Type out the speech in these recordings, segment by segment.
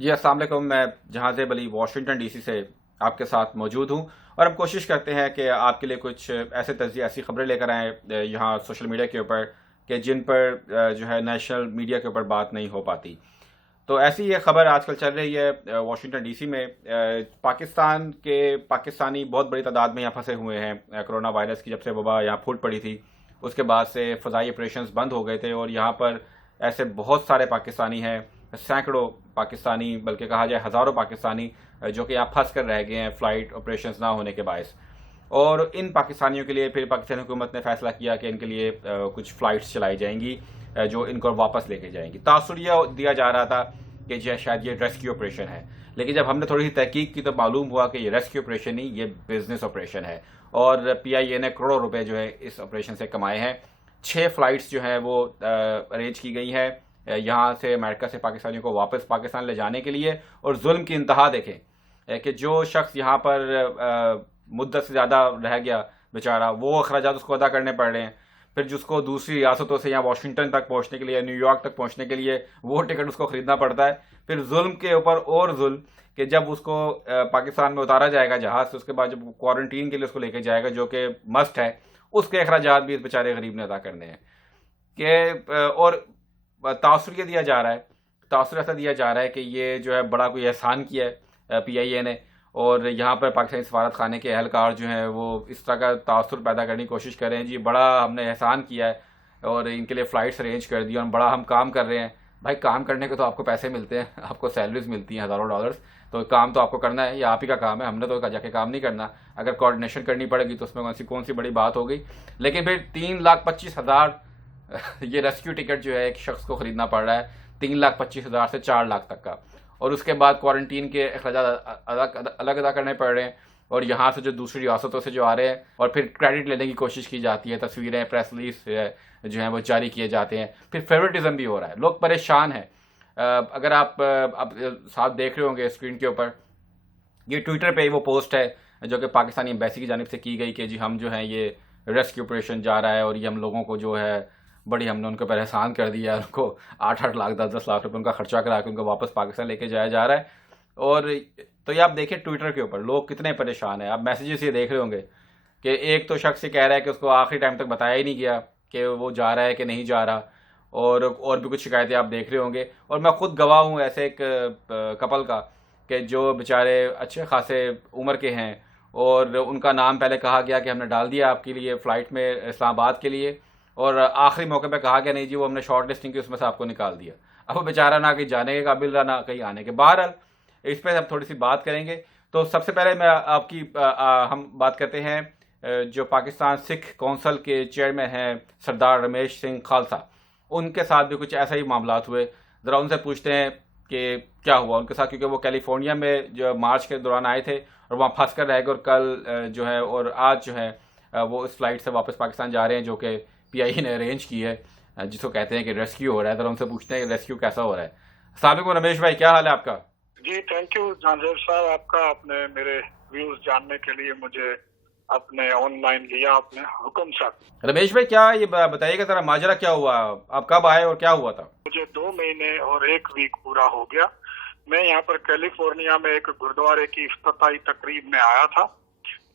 جی السلام علیکم، میں جہاں زیب علی واشنگٹن ڈی سی سے آپ کے ساتھ موجود ہوں، اور ہم کوشش کرتے ہیں کہ آپ کے لیے کچھ ایسے تجزیے، ایسی خبریں لے کر آئیں یہاں سوشل میڈیا کے اوپر کہ جن پر جو ہے نیشنل میڈیا کے اوپر بات نہیں ہو پاتی۔ تو ایسی یہ خبر آج کل چل رہی ہے واشنگٹن ڈی سی میں، پاکستان کے پاکستانی بہت بڑی تعداد میں یہاں پھنسے ہوئے ہیں۔ کرونا وائرس کی جب سے وبا یہاں پھوٹ پڑی تھی، اس کے بعد سے فضائی آپریشنز بند ہو گئے تھے، اور یہاں پر ایسے بہت سارے پاکستانی ہیں، سینکڑوں پاکستانی، بلکہ کہا جائے ہزاروں پاکستانی جو کہ یہاں پھنس کر رہ گئے ہیں فلائٹ آپریشنز نہ ہونے کے باعث۔ اور ان پاکستانیوں کے لیے پھر پاکستانی حکومت نے فیصلہ کیا کہ ان کے لیے کچھ فلائٹس چلائی جائیں گی جو ان کو واپس لے کے جائیں گی۔ تاثر یہ دیا جا رہا تھا کہ شاید یہ ریسکیو آپریشن ہے، لیکن جب ہم نے تھوڑی سی تحقیق کی تو معلوم ہوا کہ یہ ریسکیو آپریشن نہیں، یہ بزنس آپریشن ہے، اور پی آئی اے نے کروڑوں روپے جو ہے اس آپریشن سے کمائے ہیں۔ 6 فلائٹس جو ہیں وہ ارینج کی گئی ہیں یہاں سے امریکہ سے پاکستانیوں کو واپس پاکستان لے جانے کے لیے۔ اور ظلم کی انتہا دیکھیں کہ جو شخص یہاں پر مدت سے زیادہ رہ گیا بیچارہ، وہ اخراجات اس کو ادا کرنے پڑ رہے ہیں، پھر جس کو دوسری ریاستوں سے یہاں واشنگٹن تک پہنچنے کے لیے، نیو یارک تک پہنچنے کے لیے وہ ٹکٹ اس کو خریدنا پڑتا ہے، پھر ظلم کے اوپر اور ظلم کہ جب اس کو پاکستان میں اتارا جائے گا جہاز سے، اس کے بعد جب کوارنٹین کے لیے اس کو لے کے جائے گا جو کہ مسٹ ہے، اس کے اخراجات بھی اس بیچارے غریب نے ادا کرنے ہیں کہ اور تاثر یہ دیا جا رہا ہے، تاثر ایسا دیا جا رہا ہے کہ یہ جو ہے بڑا کوئی احسان کیا ہے پی آئی اے نے، اور یہاں پر پاکستانی سفارت خانے کے اہلکار جو ہیں وہ اس طرح کا تاثر پیدا کرنے کی کوشش کر رہے ہیں، جی بڑا ہم نے احسان کیا ہے اور ان کے لیے فلائٹس ارینج کر دی اور بڑا ہم کام کر رہے ہیں۔ بھائی کام کرنے کے تو آپ کو پیسے ملتے ہیں، آپ کو سیلریز ملتی ہیں ہزاروں ڈالرز، تو کام تو آپ کو کرنا ہے، یہ آپ ہی کا کام ہے، ہم نے تو جا کے کام نہیں کرنا۔ اگر کوارڈینیشن کرنی پڑے گی تو اس میں کون سی بڑی بات ہو گئی، لیکن پھر 3,25,000 یہ ریسکیو ٹکٹ جو ہے ایک شخص کو خریدنا پڑ رہا ہے، 3,25,000 سے 4 لاکھ تک کا، اور اس کے بعد کوارنٹین کے اخراجات الگ ادا کرنے پڑ رہے ہیں، اور یہاں سے جو دوسری ریاستوں سے جو آ رہے ہیں، اور پھر کریڈٹ لینے کی کوشش کی جاتی ہے، تصویریں پریس ریلیز جو ہیں وہ جاری کیے جاتے ہیں، پھر فیورٹزم بھی ہو رہا ہے، لوگ پریشان ہیں۔ اگر آپ ساتھ دیکھ رہے ہوں گے اسکرین کے اوپر، یہ ٹویٹر پہ وہ پوسٹ ہے جو کہ پاکستانی ایمبیسی کی جانب سے کی گئی کہ جی ہم جو ہیں یہ ریسکیو آپریشن جا رہا ہے، اور یہ ہم لوگوں کو جو ہے بڑی ہم نے ان کے اوپر احسان کر دیا ہے، ان کو 8 لاکھ 10 لاکھ روپے ان کا خرچہ کرا کے ان کو واپس پاکستان لے کے جایا جا رہا ہے۔ اور تو یہ آپ دیکھیں ٹویٹر کے اوپر لوگ کتنے پریشان ہیں، آپ میسیجز یہ دیکھ رہے ہوں گے کہ ایک تو شخص یہ کہہ رہا ہے کہ اس کو آخری ٹائم تک بتایا ہی نہیں گیا کہ وہ جا رہا ہے کہ نہیں جا رہا، اور بھی کچھ شکایتیں آپ دیکھ رہے ہوں گے۔ اور میں خود گواہ ہوں ایسے ایک کپل کا کہ جو بیچارے اچھے خاصے عمر کے ہیں، اور ان کا نام پہلے کہا گیا کہ ہم نے ڈال دیا آپ کے لیے فلائٹ میں اسلام آباد کے لیے، اور آخری موقع پہ کہا گیا نہیں جی وہ ہم نے شارٹ لسٹنگ کی، اس میں سے آپ کو نکال دیا۔ اب وہ بیچارہ نہ کہیں جانے کے قابل رہا نہ کہیں آنے کے۔ بہرحال اس پہ ہم تھوڑی سی بات کریں گے۔ تو سب سے پہلے میں آپ کی ہم بات کرتے ہیں جو پاکستان سکھ کونسل کے چیئرمین ہیں سردار رمیش سنگھ خالصہ، ان کے ساتھ بھی کچھ ایسا ہی معاملات ہوئے، ذرا ان سے پوچھتے ہیں کہ کیا ہوا ان کے ساتھ، کیونکہ وہ کیلیفورنیا میں جو مارچ کے دوران آئے تھے اور وہاں پھنس کر رہ گئے، اور کل جو ہے اور آج جو ہے وہ اس فلائٹ سے واپس پاکستان جا رہے ہیں جو کہ پی آئی نے ارینج کی ہے، جس کو کہتے ہیں کہ ریسکیو ہو رہا ہے۔ ذرا ان سے پوچھتے ہیں کہ ریسکیو کیسا ہو رہا ہے۔ السلام علیکم رمیش بھائی، کیا حال ہے آپ کا؟ جی تھینک یو جہانگیر صاحب، آپ کا اپنے میرے ویوز جاننے کے لیے مجھے اپنے آن لائن لیا، آپ نے حکم صاحب۔ رمیش بھائی کیا یہ بتائیے گا ذرا ماجرا کیا ہوا، آپ کب آئے اور کیا ہوا تھا؟ مجھے 2 مہینے اور 1 ویک پورا ہو گیا۔ میں یہاں پر کیلیفورنیا میں ایک گردوارے کی افتتاحی تقریب میں آیا تھا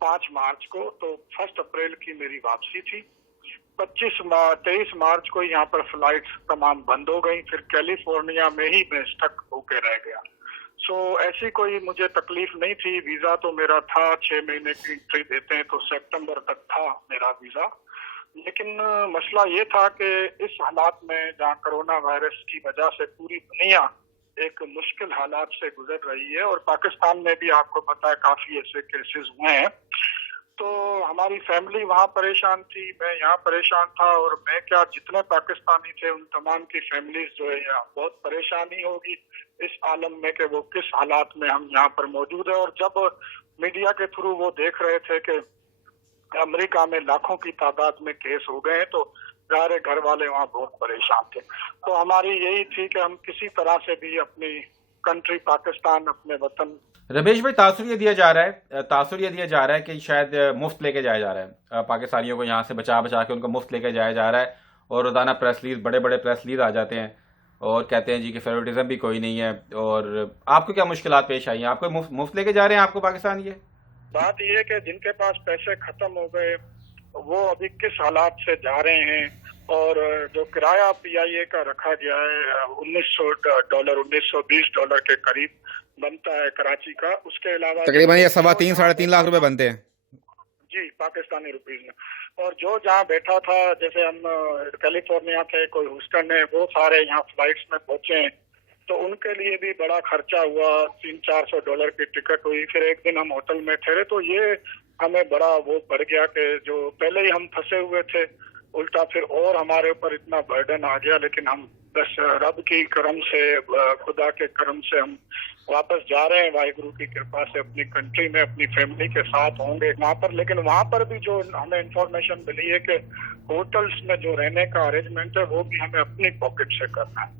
5 مارچ کو، تو 1 اپریل کی میری واپسی تھی۔ 23 مارچ کو یہاں پر فلائٹس تمام بند ہو گئی، پھر کیلیفورنیا میں ہی میں اسٹک ہو کے رہ گیا۔ ایسی کوئی مجھے تکلیف نہیں تھی، ویزا تو میرا تھا، 6 مہینے کی انٹری دیتے ہیں تو سپٹمبر تک تھا میرا ویزا، لیکن مسئلہ یہ تھا کہ اس حالات میں جہاں کرونا وائرس کی وجہ سے پوری دنیا ایک مشکل حالات سے گزر رہی ہے، اور پاکستان میں بھی آپ کو پتا ہے کافی ایسے کیسز ہوئے ہیں، تو ہماری فیملی وہاں پریشان تھی، میں یہاں پریشان تھا، اور میں کیا جتنے پاکستانی تھے ان تمام کی فیملیز جو ہے یہاں بہت پریشانی ہوگی اس عالم میں کہ وہ کس حالات میں ہم یہاں پر موجود ہیں۔ اور جب میڈیا کے تھرو وہ دیکھ رہے تھے کہ امریکہ میں لاکھوں کی تعداد میں کیس ہو گئے ہیں، تو ظاہر گھر والے وہاں بہت پریشان تھے، تو ہماری یہی تھی کہ ہم کسی طرح سے بھی اپنی کنٹری پاکستان، اپنے وطن۔ رمیش بھائی تاثر یہ دیا جا رہا ہے کہ شاید مفت لے کے جایا جا رہا ہے پاکستانیوں کو، یہاں سے بچا کے ان کو مفت لے کے جایا جا رہا ہے، اور روزانہ پریس ریلیز، بڑے بڑے پریس ریلیز آ جاتے ہیں، اور کہتے ہیں جی کہ فیوریٹزم بھی کوئی نہیں ہے. اور آپ کو کیا مشکلات پیش آئی ہیں؟ آپ کو مفت لے کے جا رہے ہیں آپ کو پاکستان؟ یہ بات یہ ہے کہ جن کے پاس پیسے ختم ہو گئے وہ ابھی کس حالات سے جا رہے ہیں. اور جو کرایہ پی آئی اے کا رکھا گیا ہے $1900 $1920 کے قریب بنتا ہے کراچی کا. اس کے علاوہ تقریباً یہ 3.25 ساڑھے 3 لاکھ روپے بنتے ہیں جی پاکستانی روپیز میں. اور جو جہاں بیٹھا تھا جیسے ہم کیلیفورنیا تھے, کوئی ہیوسٹن ہے, وہ سارے یہاں فلائٹس میں پہنچے ہیں تو ان کے لیے بھی بڑا خرچہ ہوا. $300-400 کی ٹکٹ ہوئی. پھر ایک دن ہم ہوٹل میں ٹھہرے تو یہ ہمیں بڑا وہ بڑھ گیا کہ جو پہلے ہی ہم پھنسے ہوئے تھے الٹا پھر اور ہمارے اوپر اتنا برڈن آ گیا. لیکن ہم بس رب کی کرم سے, خدا کے کرم سے ہم واپس جا رہے ہیں واحگرو کی کرپا سے اپنی کنٹری میں اپنی فیملی کے ساتھ ہوں گے وہاں پر. لیکن وہاں پر بھی جو ہمیں انفارمیشن ملی ہے کہ ہوٹلس میں جو رہنے کا ارینجمنٹ ہے وہ بھی ہمیں اپنی پاکٹ سے کرنا ہے.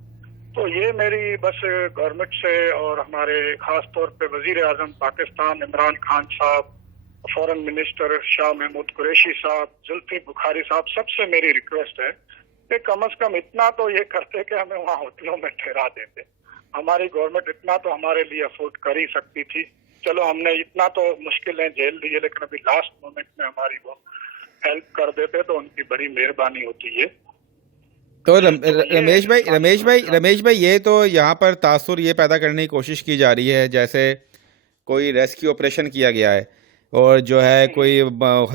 تو یہ میری بس گورنمنٹ سے اور ہمارے خاص طور پہ وزیر اعظم پاکستان عمران خان صاحب, فورن منسٹر شاہ محمود قریشی صاحب, زلفی بخاری صاحب, سب سے میری ریکویسٹ ہے کہ کم از کم اتنا تو یہ کرتے کہ ہمیں وہاں ہوٹلوں میں ٹھہرا دیتے. ہماری گورنمنٹ اتنا تو ہمارے لیے افورڈ کر ہی سکتی تھی. چلو ہم نے اتنا تو مشکلیں جھیل لی ہے لیکن ابھی لاسٹ مومنٹ میں ہماری وہ ہیلپ کر دیتے تو ان کی بڑی مہربانی ہوتی ہے. تو رمیش بھائی یہ تو یہاں پر تاثر یہ پیدا کرنے کی کوشش کی جا رہی ہے جیسے کوئی ریسکیو آپریشن کیا گیا ہے اور جو ہے کوئی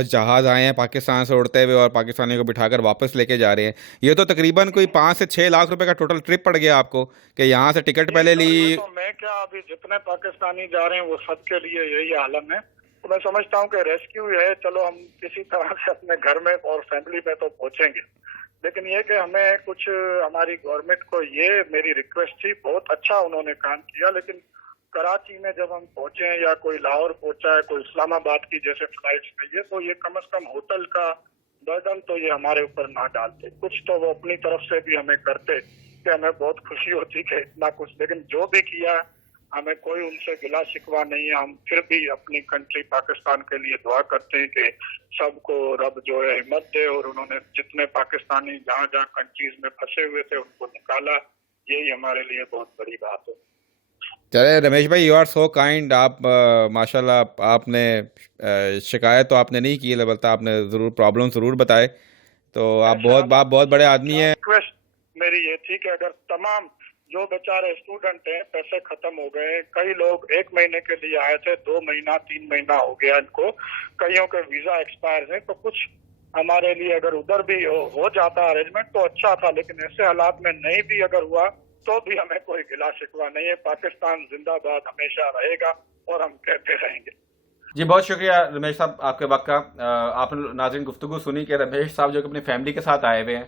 جہاز آئے ہیں پاکستان سے اڑتے ہوئے اور پاکستانیوں کو بٹھا کر واپس لے کے جا رہے ہیں. یہ تو تقریباً کوئی 5 سے 6 لاکھ روپے کا ٹوٹل ٹرپ پڑ گیا آپ کو کہ یہاں سے ٹکٹ پہلے لی. تو میں کیا ابھی جتنے پاکستانی جا رہے ہیں وہ سب کے لیے یہی عالم ہے. تو میں سمجھتا ہوں کہ ریسکیو ہے, چلو ہم کسی طرح سے اپنے گھر میں اور فیملی میں تو پہنچیں گے. لیکن یہ کہ ہمیں کچھ ہماری گورنمنٹ کو یہ میری ریکویسٹ تھی, بہت اچھا انہوں نے کام کیا. لیکن کراچی میں جب ہم پہنچے ہیں یا کوئی لاہور پہنچا ہے, کوئی اسلام آباد کی جیسے فلائٹس میں, یہ تو یہ کم از کم ہوٹل کا برڈن تو یہ ہمارے اوپر نہ ڈالتے. کچھ تو وہ اپنی طرف سے بھی ہمیں کرتے کہ ہمیں بہت خوشی ہوتی کہ اتنا کچھ. لیکن جو بھی کیا ہمیں کوئی ان سے گلا شکوا نہیں ہے. ہم پھر بھی اپنی کنٹری پاکستان کے لیے دعا کرتے ہیں کہ سب کو رب جو ہے ہمت دے, اور انہوں نے جتنے پاکستانی جہاں جہاں کنٹریز میں پھنسے ہوئے تھے ان کو نکالا. یہی ہمارے لیے بہت بڑی بات ہے. چلے رمیش بھائی, یو آر سو کائنڈ. آپ ماشاء اللہ آپ نے شکایت تو آپ نے نہیں کی, البتہ آپ نے ضرور پرابلم ضرور بتائے. تو آپ بہت بڑے آدمی ہیں. ریکویسٹ میری یہ تھی کہ اگر تمام جو بیچارے اسٹوڈنٹ ہیں پیسے ختم ہو گئے, کئی لوگ 1 مہینے کے لیے آئے تھے, 2 مہینہ 3 مہینہ ہو گیا ان کو, کئیوں کے ویزا ایکسپائر ہیں, تو کچھ ہمارے لیے اگر ادھر بھی ہو جاتا ارینجمنٹ تو اچھا تھا. لیکن ایسے حالات میں نہیں بھی اگر ہوا تو بھی ہمیں کوئی گلا شکوا نہیں ہے. پاکستان زندہ باد ہمیشہ رہے گا اور ہم کہتے رہیں گے. جی بہت شکریہ رمیش صاحب آپ کے وقت کا. آپ نے ناظرین گفتگو سنی کہ رمیش صاحب جو کہ اپنی فیملی کے ساتھ آئے ہوئے ہیں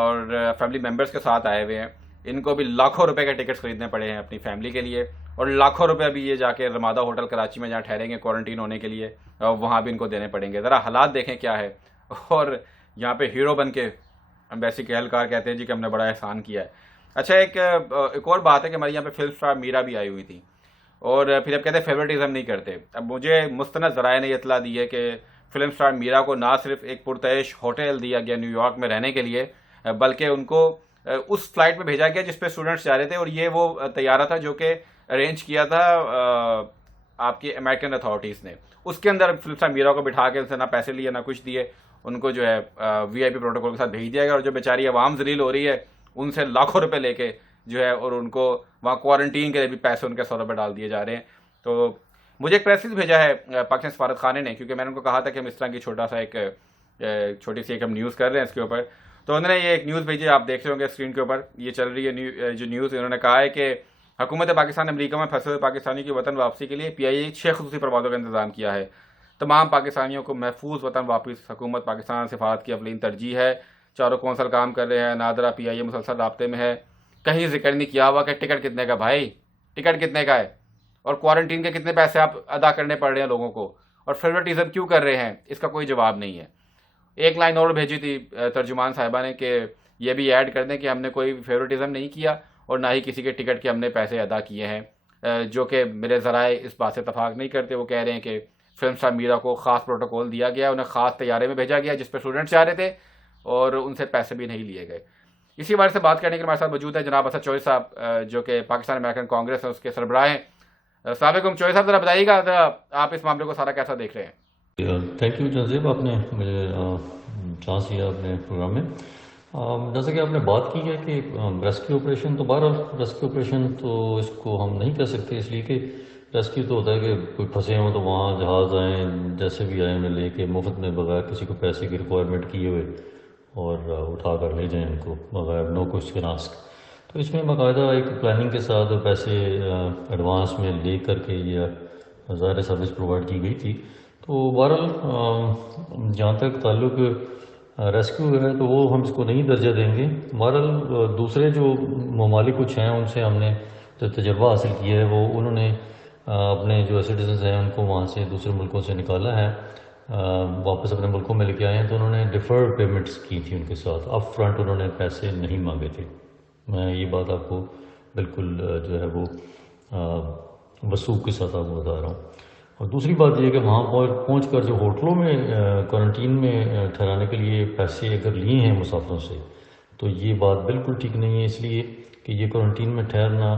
اور فیملی ممبرس کے ساتھ آئے ہوئے ہیں, ان کو بھی لاکھوں روپے کے ٹکٹس خریدنے پڑے ہیں اپنی فیملی کے لیے, اور لاکھوں روپے بھی یہ جا کے رمادہ ہوٹل کراچی میں جہاں ٹھہریں گے کوارنٹین ہونے کے لیے, وہاں بھی ان کو دینے پڑیں گے. ذرا حالات دیکھیں کیا ہے. اور یہاں پہ ہیرو بن کے ایمبیسی کے اہلکار کہتے ہیں جی کہ ہم نے بڑا احسان کیا ہے. اچھا ایک اور بات ہے کہ ہمارے یہاں پہ فلم اسٹار میرا بھی آئی ہوئی تھی, اور پھر اب کہتے ہیں فیوریٹزم نہیں کرتے. اب مجھے مستند ذرائع نے اطلاع دی ہے کہ فلم اسٹار میرا کو نہ صرف ایک پرتعیش ہوٹل دیا گیا نیو یارک میں رہنے کے لیے, بلکہ ان کو اس فلائٹ میں بھیجا گیا جس پہ اسٹوڈنٹس جا رہے تھے, اور یہ وہ طیارہ تھا جو کہ ارینج کیا تھا آپ کی امریکن اتھارٹیز نے. اس کے اندر فلم اسٹار میرا کو بٹھا کے ان سے نہ پیسے لیے نہ کچھ دیے, ان کو جو ہے وی آئی پی پروٹوکول کے ساتھ بھیج دیا گیا. اور جو بیچاری عوام ذلیل ہو رہی ہے ان سے لاکھوں روپے لے کے جو ہے, اور ان کو وہاں کوارنٹین کے لیے بھی پیسے ان کے 100 روپے ڈال دیے جا رہے ہیں. تو مجھے ایک پریس بھیجا ہے پاکستان سفارت خانے نے, کیونکہ میں نے ان کو کہا تھا کہ ہم اس طرح کی چھوٹی سی ایک ہم نیوز کر رہے ہیں اس کے اوپر. تو انہوں نے یہ ایک نیوز بھیجی, آپ دیکھ رہے ہوں گے اسکرین کے اوپر یہ چل رہی ہے جو نیوز. انہوں نے کہا ہے کہ حکومت پاکستان نے امریکہ میں پھنسے ہوئے پاکستانیوں کی وطن واپسی کے لیے PIA 6 خصوصی پروازوں کا انتظام کیا ہے. تمام پاکستانیوں کو محفوظ وطن واپس حکومت پاکستان سفارت کی اولین ترجیح ہے. چاروں کونسل کام کر رہے ہیں, نادرہ PIA مسلسل رابطے میں ہے. کہیں ذکر نہیں کیا ہوا کہ ٹکٹ کتنے کا, بھائی ٹکٹ کتنے کا ہے, اور کوارنٹین کے کتنے پیسے آپ ادا کرنے پڑ رہے ہیں لوگوں کو, اور فیوریٹزم کیوں کر رہے ہیں, اس کا کوئی جواب نہیں ہے. ایک لائن اور بھیجی تھی ترجمان صاحبہ نے کہ یہ بھی ایڈ کر دیں کہ ہم نے کوئی فیوریٹزم نہیں کیا اور نہ ہی کسی کے ٹکٹ کے ہم نے پیسے ادا کیے ہیں, جو کہ میرے ذرائع اس بات سے اتفاق نہیں کرتے. وہ کہہ رہے ہیں کہ فلم اسٹار میرا کو خاص پروٹوکول دیا گیا, انہیں خاص طیارے میں بھیجا گیا جس پہ اسٹوڈنٹس جا رہے تھے, اور ان سے پیسے بھی نہیں لیے گئے. اسی بارے سے بات کرنے کے لیے ہمارے ساتھ موجود ہے جناب اسد چوہدری صاحب، جو کہ پاکستان امریکن کانگریس ہے اس کے سربراہ ہیں۔ السلام علیکم چوہدری صاحب، ذرا بتائیے گا آپ اس معاملے کو سارا کیسا دیکھ رہے ہیں؟ تھینک یو جنزیب، آپ نے مجھے چانس دیا اپنے پروگرام میں۔ جیسا کہ آپ نے بات کی ہے کہ ریسکیو آپریشن، تو بہرحال ریسکیو آپریشن تو اس کو ہم نہیں کہہ سکتے، اس لیے کہ ریسکیو تو ہوتا ہے کہ کوئی پھنسے ہوں تو وہاں جہاز آئیں، جیسے بھی آئیں انہیں لے کے مفت میں بغیر کسی کو پیسے کی ریکوائرمنٹ کیے ہوئے اور اٹھا کر لے جائیں ان کو بغیر نو کوسچن آسک۔ تو اس میں باقاعدہ ایک پلاننگ کے ساتھ پیسے ایڈوانس میں لے کر کے یہ ظاہر سروس پرووائڈ کی گئی تھی۔ تو بہرحال جہاں تک تعلق ریسکیو ہے تو وہ ہم اس کو نہیں درجہ دیں گے۔ بہرحال دوسرے جو ممالک کچھ ہیں ان سے ہم نے جو تجربہ حاصل کیا ہے، وہ انہوں نے اپنے جو سٹیزنز ہیں ان کو وہاں سے دوسرے ملکوں سے نکالا ہے، واپس اپنے ملکوں میں لے کے آئے ہیں، تو انہوں نے ڈیفرڈ پیمنٹس کی تھی ان کے ساتھ، اپ فرنٹ انہوں نے پیسے نہیں مانگے تھے۔ میں یہ بات آپ کو بالکل جو ہے وہ وثوق کے ساتھ آپ کو بتا رہا ہوں۔ اور دوسری بات یہ ہے کہ وہاں پہنچ کر جو ہوٹلوں میں کوارنٹین میں ٹھہرانے کے لیے پیسے اگر لیے ہیں مسافروں سے، تو یہ بات بالکل ٹھیک نہیں ہے، اس لیے کہ یہ کوارنٹین میں ٹھہرنا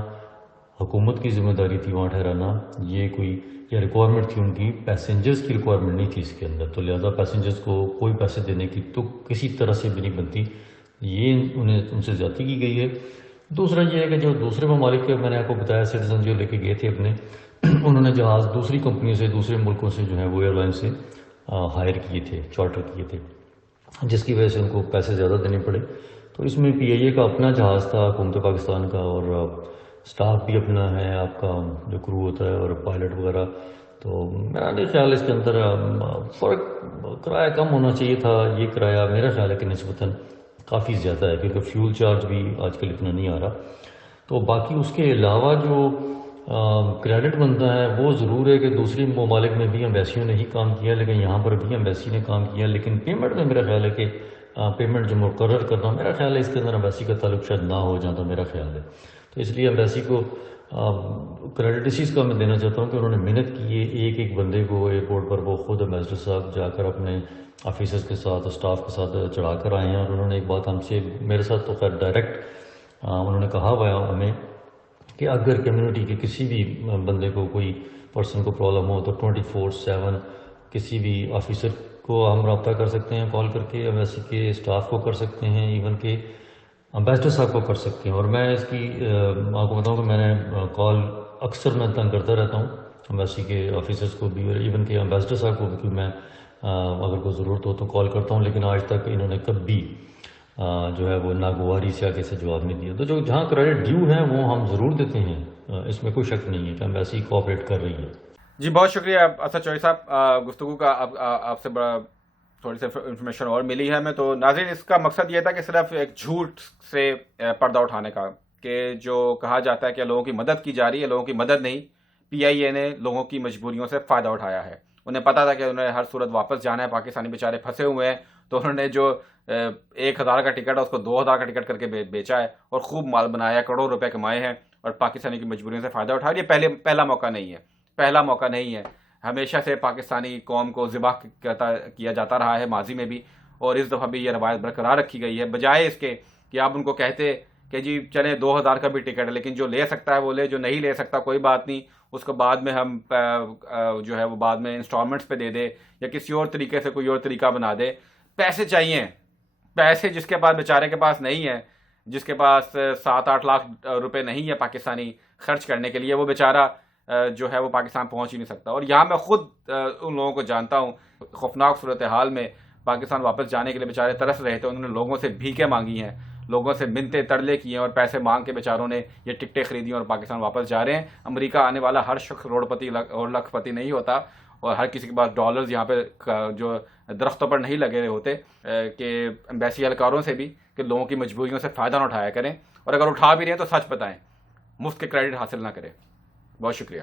حکومت کی ذمہ داری تھی، وہاں ٹھہرانا یہ کوئی یہ ریکوائرمنٹ تھی ان کی، پیسنجرز کی ریکوائرمنٹ نہیں تھی اس کے اندر، تو لہذا پیسنجرز کو کوئی پیسے دینے کی تو کسی طرح سے بھی نہیں بنتی، یہ ان سے زیادتی کی گئی ہے۔ دوسرا یہ ہے کہ جو دوسرے ممالک کے میں نے آپ کو بتایا سٹیزن جو لے کے گئے تھے اپنے، انہوں نے جہاز دوسری کمپنیوں سے دوسرے ملکوں سے جو ہے وہ ایئر لائن سے ہائر کیے تھے، چارٹر کیے تھے، جس کی وجہ سے ان کو پیسے زیادہ دینے پڑے۔ تو اس میں پی آئی اے کا اپنا جہاز تھا حکومت پاکستان کا، اور سٹاف بھی اپنا ہے آپ کا جو کرو ہوتا ہے اور پائلٹ وغیرہ، تو میرا نہیں خیال اس کے اندر فرق، کرایہ کم ہونا چاہیے تھا، یہ کرایہ میرا خیال ہے کہ نسبتاً کافی زیادہ ہے، کیونکہ فیول چارج بھی آج کل اتنا نہیں آ رہا۔ تو باقی اس کے علاوہ جو کریڈٹ بنتا ہے وہ ضرور ہے کہ دوسری ممالک میں بھی ایمبیسیوں نے ہی کام کیا، لیکن یہاں پر بھی ایمبیسی نے کام کیا، لیکن پیمنٹ میں میرا خیال ہے کہ پیمنٹ جو مقرر کرنا، میرا خیال ہے اس کے اندر ایمبیسی کا تعلق شاید نہ ہو جاتا، میرا خیال ہے۔ تو اس لیے ایمبیسی کو کریڈٹ اس چیز کا میں دینا چاہتا ہوں کہ انہوں نے محنت کی ہے، ایک ایک بندے کو ایئرپورٹ پر وہ خود ایمبیسڈر صاحب جا کر اپنے آفیسرز کے ساتھ اسٹاف کے ساتھ چڑھا کر آئے ہیں، اور انہوں نے ایک بات ہم سے، میرے ساتھ تو خیر ڈائریکٹ انہوں نے کہا ہوا ہے ہمیں کہ اگر کمیونٹی کے کسی بھی بندے کو کوئی پرسن کو پرابلم ہو تو 24/7 کسی بھی آفیسر کو ہم رابطہ کر سکتے ہیں، کال کر کے ایمبیسی کے اسٹاف کو کر سکتے ہیں، ایون کہ امبیسڈر صاحب کو کر سکتے ہیں۔ اور میں اس کی آپ کو بتاؤں کہ میں نے کال اکثر میں تنگ کرتا رہتا ہوں امبیسی کے آفیسرز کو بھی، اور ایون کہ امبیسڈر صاحب کو بھی، کہ میں اگر کوئی ضرورت ہو تو کال کرتا ہوں، لیکن آج تک انہوں نے کبھی جو ہے وہ ناگواری سے آگے سے جواب نہیں دیا۔ تو جو جہاں کریڈٹ ڈیو ہے وہ ہم ضرور دیتے ہیں، اس میں کوئی شک نہیں ہے کہ ایمبیسی کوآپریٹ کر رہی ہے۔ جی بہت شکریہ اسد چوہدری صاحب، گفتگو کا آپ سے بڑا تھوڑی سی انفارمیشن اور ملی ہے ہمیں۔ تو ناظرین، اس کا مقصد یہ تھا کہ صرف ایک جھوٹ سے پردہ اٹھانے کا، کہ جو کہا جاتا ہے کہ لوگوں کی مدد کی جا رہی ہے، لوگوں کی مدد نہیں، پی آئی اے نے لوگوں کی مجبوریوں سے فائدہ اٹھایا ہے۔ انہیں پتا تھا کہ انہیں ہر صورت واپس جانا ہے، پاکستانی بیچارے پھنسے ہوئے ہیں، تو انہوں نے جو 1000 کا ٹکٹ ہے اس کو 2000 کا ٹکٹ کر کے بیچا ہے اور خوب مال بنایا، کروڑوں روپے کمائے ہیں اور پاکستانی کی مجبوریوں سے فائدہ اٹھایا۔ یہ پہلا موقع نہیں ہے، پہلا موقع نہیں ہے، ہمیشہ سے پاکستانی قوم کو ذبح کیا جاتا رہا ہے ماضی میں بھی، اور اس دفعہ بھی یہ روایت برقرار رکھی گئی ہے، بجائے اس کے کہ آپ ان کو کہتے کہ جی چلیں 2000 کا بھی ٹکٹ ہے، لیکن جو لے سکتا ہے وہ لے، جو نہیں لے سکتا کوئی بات نہیں، اس کو بعد میں ہم جو ہے وہ بعد میں انسٹالمنٹس پہ دے دے، یا کسی اور طریقے سے کوئی اور طریقہ بنا دے۔ پیسے چاہیے، پیسے جس کے پاس بیچارے کے پاس نہیں ہے، جس کے پاس 7-8 لاکھ روپے نہیں ہے پاکستانی خرچ کرنے کے لیے، وہ بیچارہ جو ہے وہ پاکستان پہنچ ہی نہیں سکتا۔ اور یہاں میں خود ان لوگوں کو جانتا ہوں، خوفناک صورتحال میں پاکستان واپس جانے کے لیے بیچارے ترس رہے تھے، انہوں نے لوگوں سے بھیکیں مانگی ہیں، لوگوں سے منتیں ترلے کیے ہیں، اور پیسے مانگ کے بیچاروں نے یہ ٹکٹیں خریدی اور پاکستان واپس جا رہے ہیں۔ امریکہ آنے والا ہر شخص کروڑ پتی اور لاکھ پتی نہیں ہوتا، اور ہر کسی کے پاس ڈالرز یہاں پہ جو درختوں پر نہیں لگے ہوتے، کہ ایمبیسی اہلکاروں سے بھی کہ لوگوں کی مجبوریوں سے فائدہ نہ اٹھایا کریں، اور اگر اٹھا بھی رہے ہیں تو سچ بتائیں، مفت کے کریڈٹ حاصل نہ کریں۔ بہت شکریہ۔